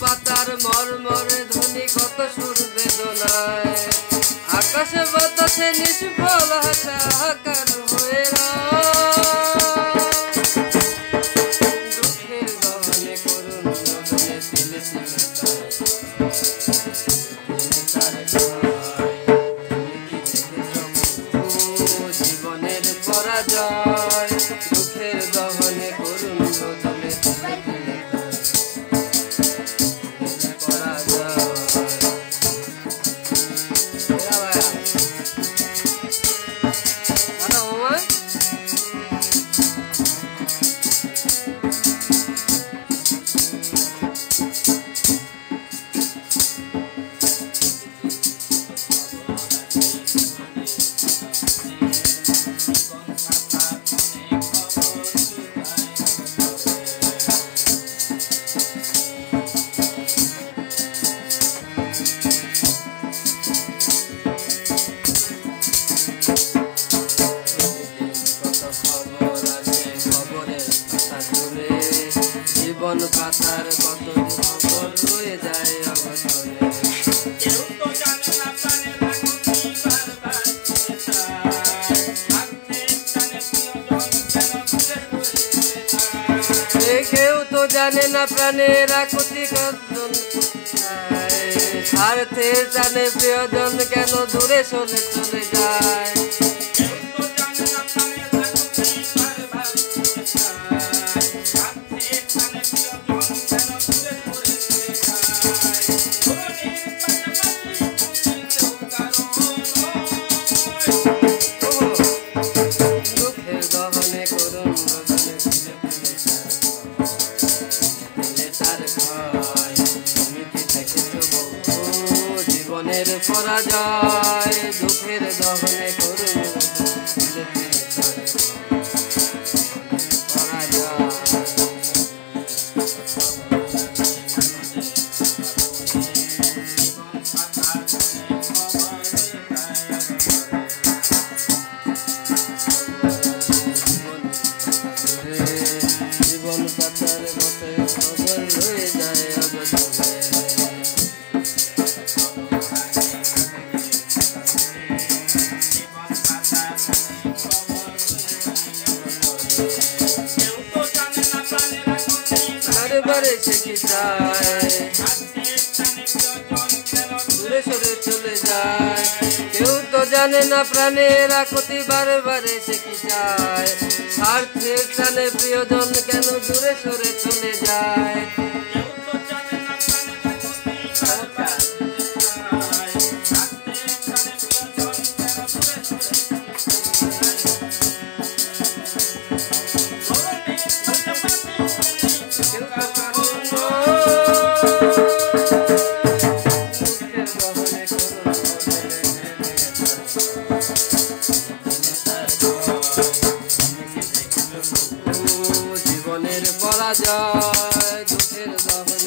পাতার মরমরে ধ্বনি কত সুর বেদনায় আকাশে বাতাসে নিষ্ফল হাহাকার হয়ে দুঃখের গহনে করুণ বদনে তিলে জীবনের পরাজয় দুঃখের গহনে করুণ বদনে জীবন পাতার কত খবর রয়ে যায় অবসরে কেউ তো জানে না প্রাণের আকুতি কর্জন স্বার্থের টানে প্রিয়জন কেন দূরে চলে চলে যায় জীবনের পরাজয় দুঃখের দহনে করুন জীবন পাতার মতো খবর রয়ে যায় অবসরে বারে সে কি চায় দূরে সরে চলে যায় কেউ তো জানে না প্রাণের আকুতি বারে বারে সে কি চায় স্বার্থের টানে প্রিয়জন কেন দূরে সরে চলে যায় জীবনের পরাজয় দুঃখের দহনে